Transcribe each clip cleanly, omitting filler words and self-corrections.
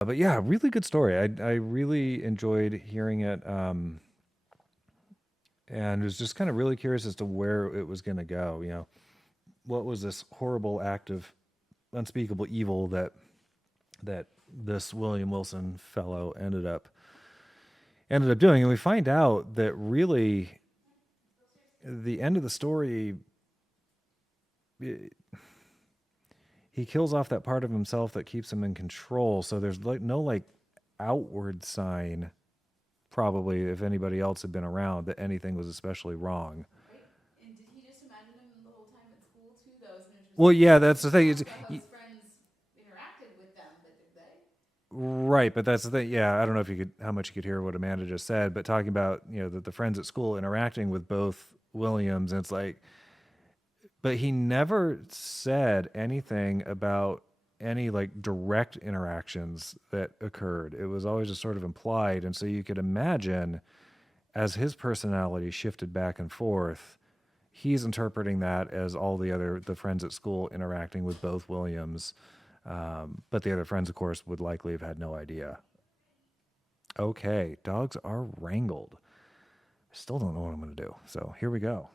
But yeah, really good story. I really enjoyed hearing it, and was just kind of really curious as to where it was going to go. You know, what was this horrible act of unspeakable evil that this William Wilson fellow ended up doing, and we find out that really the end of the story, he kills off that part of himself that keeps him in control. So there's like no like outward sign, probably if anybody else had been around, that anything was especially wrong. Right? And did he just imagine him the whole time at school too? That was an Well, interesting yeah, thing. We that's the didn't thing. talk about how his friends interacted with them, but did they? Right, but that's the thing. Yeah, I don't know if you could how much you could hear what Amanda just said, but talking about the friends at school interacting with both Williams, and it's like, but he never said anything about any like direct interactions that occurred. It was always just sort of implied, and so you could imagine as his personality shifted back and forth, he's interpreting that as all the friends at school interacting with both Williams. But the other friends, of course, would likely have had no idea. Okay, dogs are wrangled. I still don't know what I'm going to do. So here we go.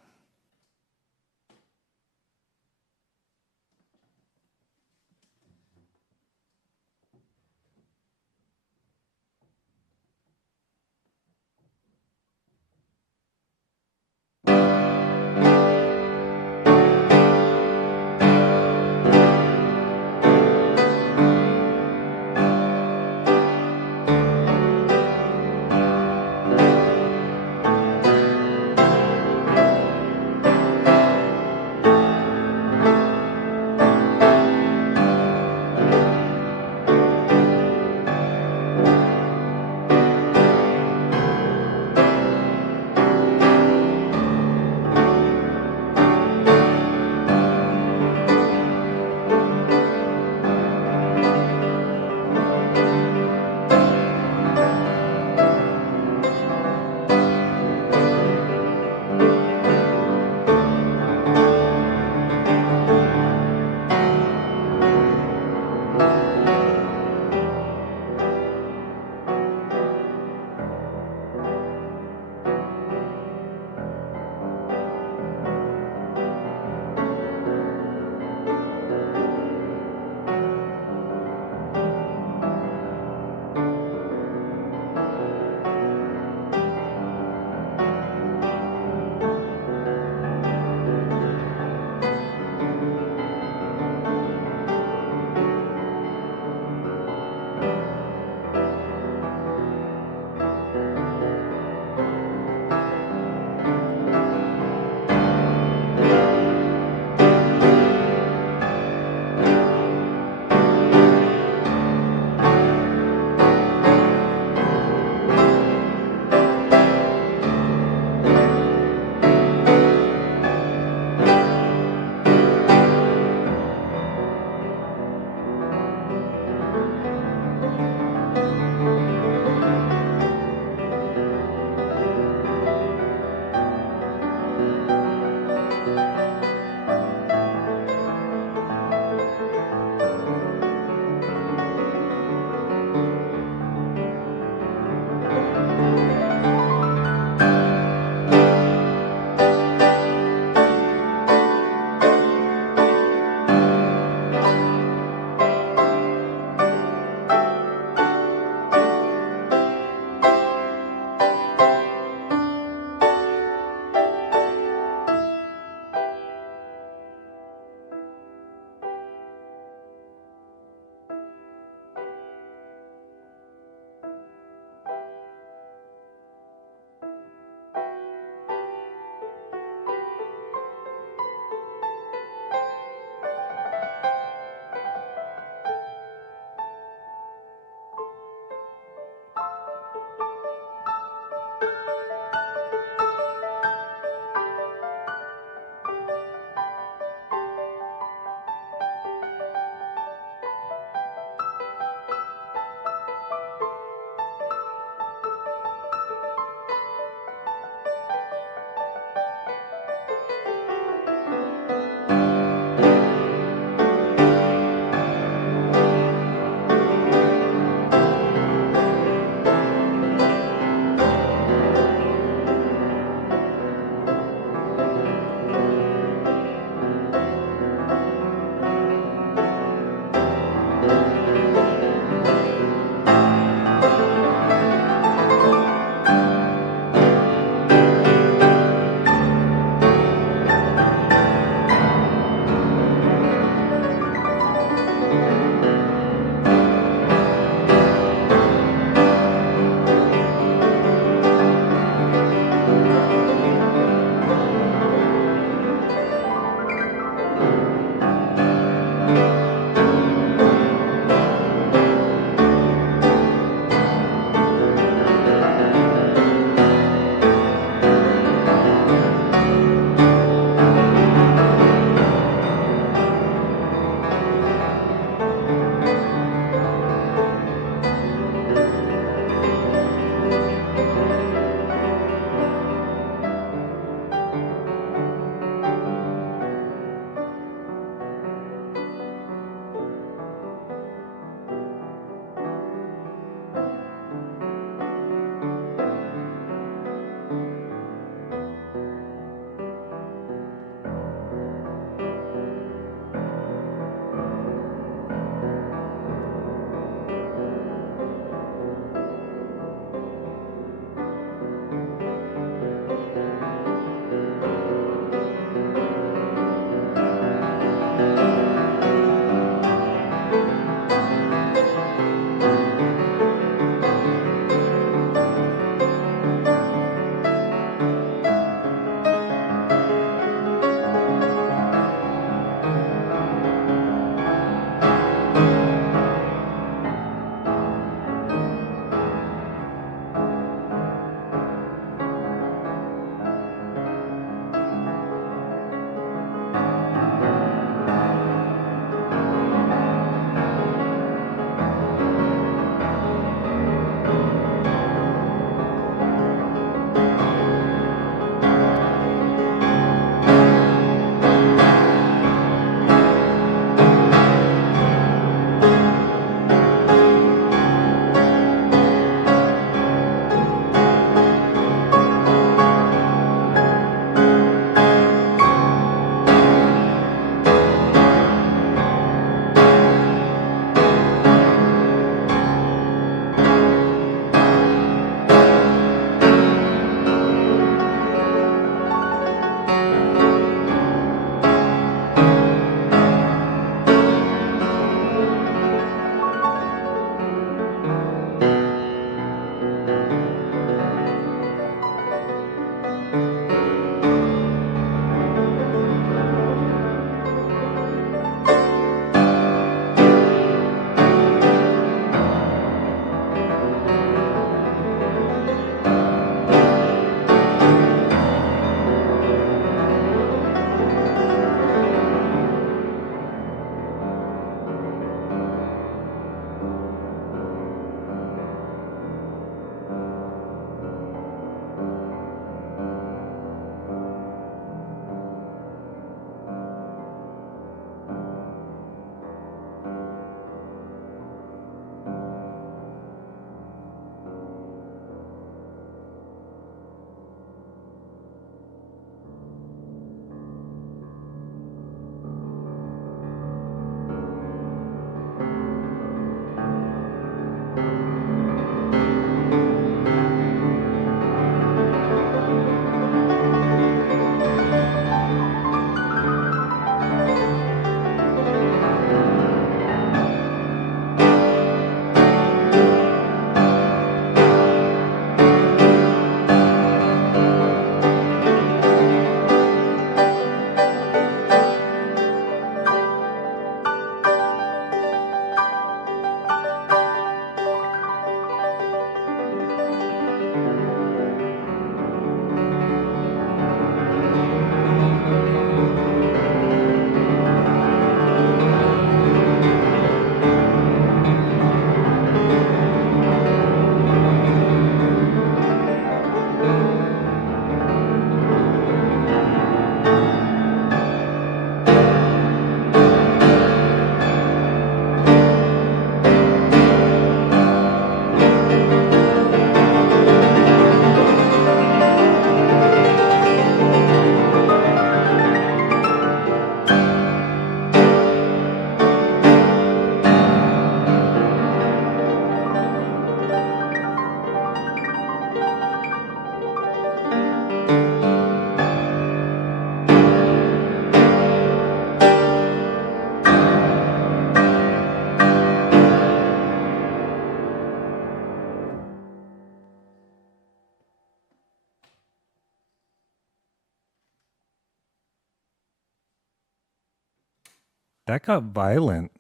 That got violent.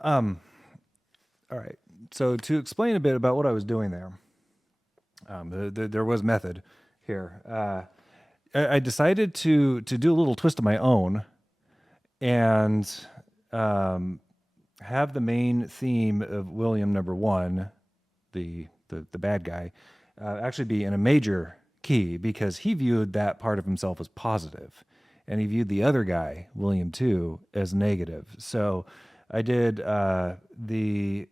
All right. So to explain a bit about what I was doing there, there was method here. I decided to do a little twist of my own and have the main theme of William number one, the bad guy, actually be in a major key because he viewed that part of himself as positive, and he viewed the other guy, William two, as negative. So I did the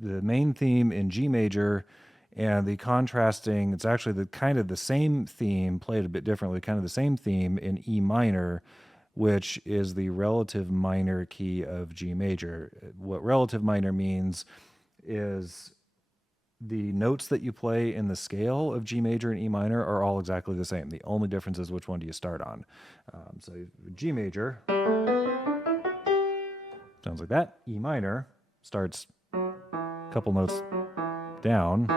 main theme in G major and the contrasting. It's actually the kind of the same theme played a bit differently, kind of the same theme in E minor, which is the relative minor key of G major. What relative minor means is the notes that you play in the scale of G major and E minor are all exactly the same. The only difference is which one do you start on. So G major sounds like that. E minor starts a couple notes down.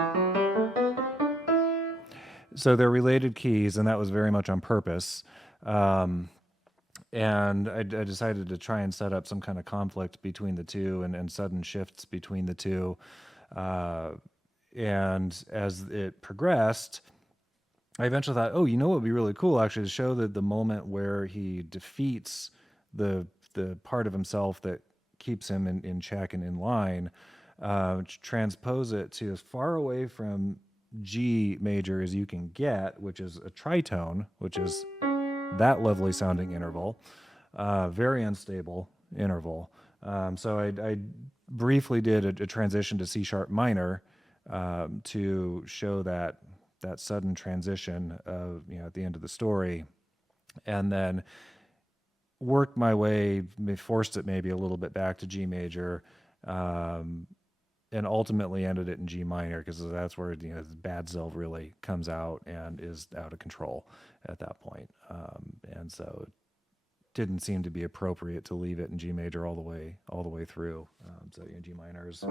So they're related keys, and that was very much on purpose. And I decided to try and set up some kind of conflict between the two and sudden shifts between the two. And as it progressed, I eventually thought, oh, you know what would be really cool actually to show that the moment where he defeats the part of himself that keeps him in check and in line, transpose it to as far away from G major as you can get, which is a tritone, which is that lovely sounding interval, very unstable interval. So I briefly did a transition to C sharp minor to show that sudden transition of, at the end of the story, and then worked my way, forced it maybe a little bit back to G major, and ultimately ended it in G minor because that's where the bad self really comes out and is out of control at that point. And so it didn't seem to be appropriate to leave it in G major all the way through. So G minors.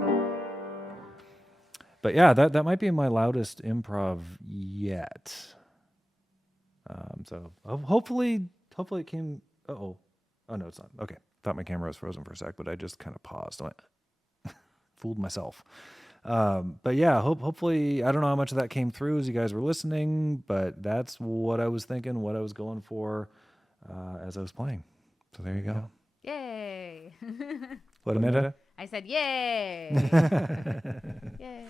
But yeah, that might be my loudest improv yet. So hopefully it came. Oh no, it's not. Okay, thought my camera was frozen for a sec, but I just kind of paused. I fooled myself. But yeah, hopefully, I don't know how much of that came through as you guys were listening, but that's what I was thinking, what I was going for as I was playing. So there you go. Yay! What, Amanda? I said yay! Yay!